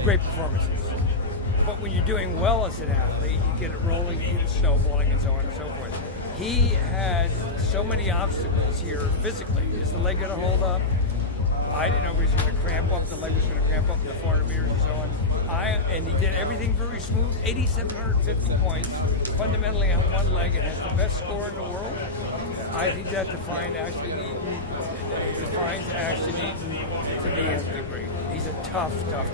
Great performances. But when you're doing well as an athlete, you get it rolling, you get it snowballing, and so on and so forth. He had so many obstacles here physically. Is the leg going to hold up? I didn't know if he was going to cramp up. The leg was going to cramp up in the 400 meters and so on. And he did everything very smooth. 8,750 points, fundamentally on one leg, and has the best score in the world. I think that defines Ashton Eaton to be a degree. He's a tough kid.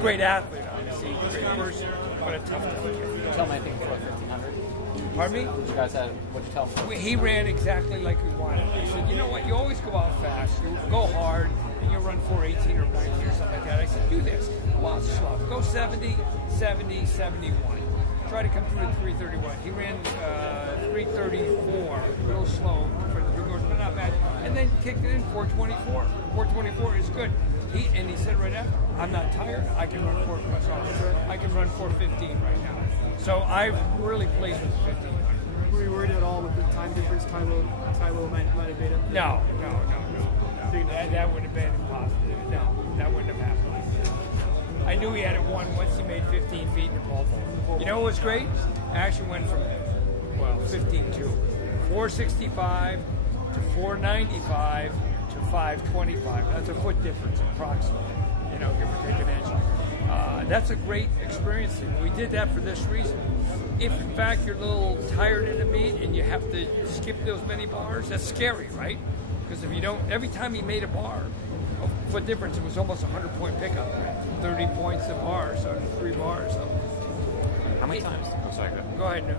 Great athlete, obviously, great person, but a tough kid. Tell me anything about 1,500. Pardon me? Did you guys have, what'd you tell him? He ran exactly like we wanted. He said, you know what, you always go out fast, you go hard, and you run 4:18 or 19 or something like that. I said, do this. Go out slow. Go 70, 70, 71. Try to come through at 3:31. He ran 3:34, a little slow for the three quarters, but not bad. And then kicked it in 4:24. 4:24 is good. He said right after, I'm not tired. I can run 4. I can run 4:15 right now. So I'm really pleased with the 1,500. Were you worried at all with the time difference? Tylo might have made it. No. That would have been impossible. No, that wouldn't have happened. I knew he had it won once he made 15 feet in the pole vault. You know what was great? Ashton went from 15-2, 465 to 495 to 525. That's a foot difference approximately. Give or take an inch. That's a great experience. We did that for this reason. If in fact you're a little tired in the meet and you have to skip those many bars, that's scary, right? Because if you don't, every time he made a bar, a foot difference, it was almost a 100-point pickup. 30 points a bar, so 3 bars. So. How many times? Oh, sorry, go ahead. No.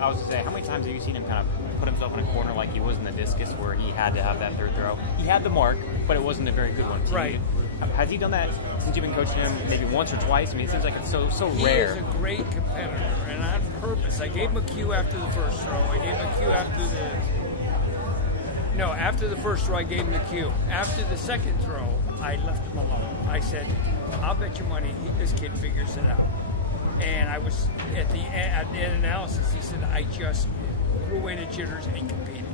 I was going to say, how many times have you seen him kind of put himself in a corner like he was in the discus where he had to have that third throw? He had the mark, but it wasn't a very good one. Right. Has he done that since you've been coaching him maybe once or twice? I mean, it seems like it's so rare. He is a great competitor, and on purpose. I gave him a cue after the first throw. I gave him a cue after the first throw, I gave him the cue. After the second throw, I left him alone. I said, I'll bet you money this kid figures it out. And I was, at the end analysis, he said, I just threw away the jitters and competed.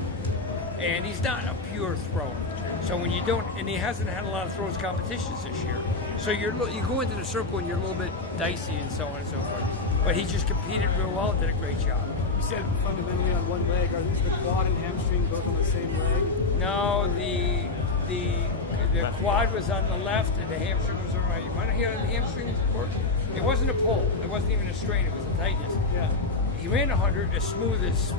And he's not a pure thrower. So when you don't, and he hasn't had a lot of throws competitions this year. So you go into the circle and you're a little bit dicey and so on and so forth. But he just competed real well and did a great job. You said fundamentally on one leg. Are these the quad and hamstring both on the same leg? No, the quad was on the left and the hamstring was on the right. You want to hear the hamstring work? It wasn't a pull. It wasn't even a strain. It was a tightness. Yeah. He ran 100 as smooth as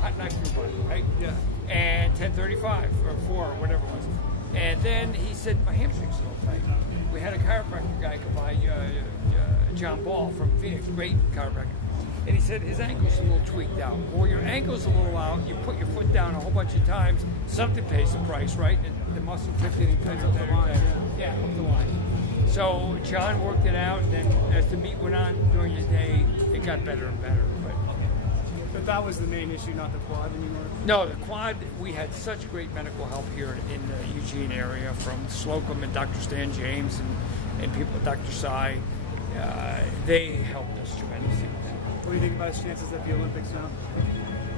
hot knife through butter, right? Yeah. And 10:35 or 4 or whatever it was. And then he said, my hamstring's a little tight. We had a chiropractor guy come by, John Ball from Phoenix, great chiropractor. And he said his ankle's a little tweaked out. Well, your ankle's a little out, you put your foot down a whole bunch of times, something pays the price, right? And the muscle kept getting tighter. Yeah, up the line. So John worked it out, and then as the meet went on during the day, it got better and better. But that was the main issue, not the quad anymore? No, the quad, we had such great medical help here in the Eugene area from Slocum and Dr. Stan James and people, Dr. Sy. They helped us tremendously. What do you think about his chances at the Olympics now?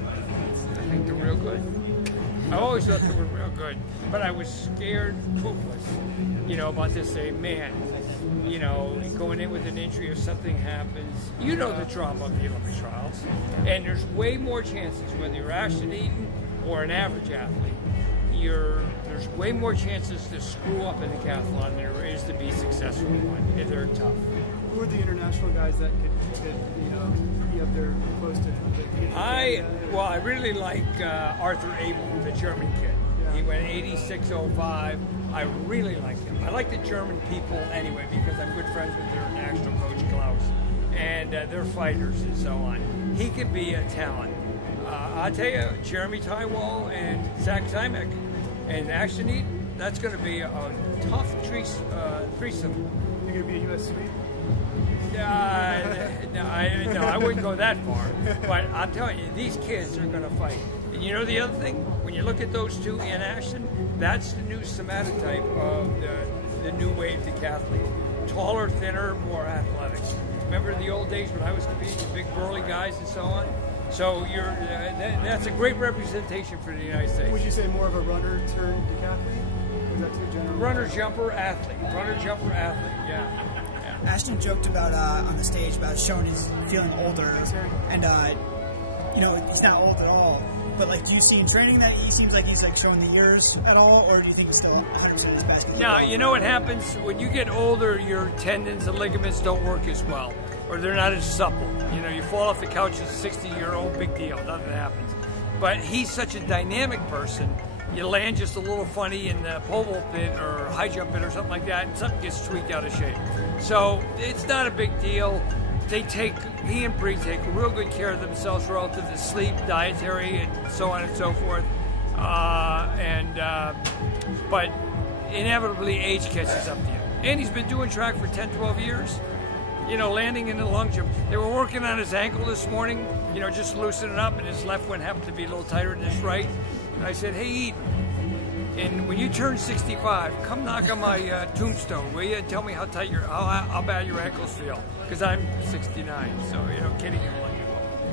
I think they're real good. I always thought they were real good, but I was scared poopless, about this. Say, man, going in with an injury if something happens, the drama of the Olympic trials, and there's way more chances, whether you're Ashton Eaton or an average athlete, there's way more chances to screw up in the decathlon than there is to be successful in one if they're tough. Who are the international guys that could be up there close to him? I really like Arthur Abel, the German kid. Yeah. He went 86.05. I really like him. I like the German people anyway because I'm good friends with their national coach, Klaus, and they're fighters and so on. He could be a talent. I'll tell you, Jeremy Tywall and Zach Zymek and Ashton Eaton, that's going to be a tough threesome. You're going to be a U.S. sweep? No, I wouldn't go that far. But I'm telling you, these kids are going to fight. And you know the other thing? When you look at those two in Ashton, that's the new somatotype of the new wave decathlete. Taller, thinner, more athletics. Remember the old days when I was competing with big burly guys and so on? So that's a great representation for the United States. Would you say more of a runner turned decathlete? Or is that too general? Runner, jumper, athlete. Runner, jumper, athlete, yeah. Ashton joked about on the stage about showing his feeling older, and you know, he's not old at all. But like, do you see in training that he seems like he's like showing the years at all, or do you think he's still 100% his best? Now, you know what happens when you get older? Your tendons and ligaments don't work as well, or they're not as supple. You know, you fall off the couch as a 60-year-old, big deal, nothing happens. But he's such a dynamic person. You land just a little funny in the pole vault pit or high jump pit or something like that, and something gets tweaked out of shape. So it's not a big deal. He and Bree take real good care of themselves relative to sleep, dietary, and so on and so forth. But inevitably age catches up to you. And he's been doing track for 10, 12 years. You know, landing in the long jump. They were working on his ankle this morning, you know, just loosening up, and his left one happened to be a little tighter than his right. And I said, hey, Eaton, and when you turn 65, come knock on my tombstone, will you, and tell me how bad your ankles feel, because I'm 69, so, you know, kidding you.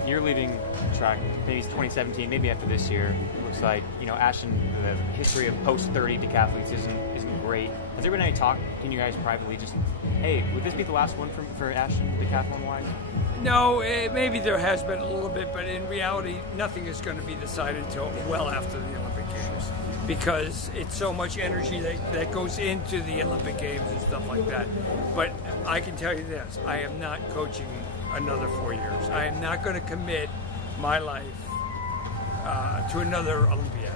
You're leaving track, maybe it's 2017, maybe after this year. It looks like, you know, Ashton, the history of post-30 decathletes isn't great. Has there been any talk, can you guys privately just, hey, would this be the last one for Ashton, decathlon-wise? No, maybe there has been a little bit, but in reality, nothing is going to be decided until well after the Olympic Games, because it's so much energy that goes into the Olympic Games and stuff like that. But I can tell you this, I am not coaching another 4 years. I am not going to commit my life to another Olympiad.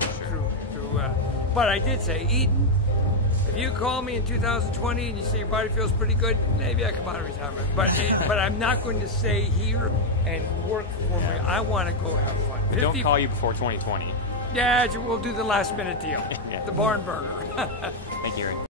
But I did say, Eaton, if you call me in 2020 and you say your body feels pretty good, maybe I come out of retirement. But I'm not going to stay here and work for me. I want to go have fun. Don't call you before 2020. Yeah, we'll do the last minute deal. Yeah. The barn burner. Thank you, Eric.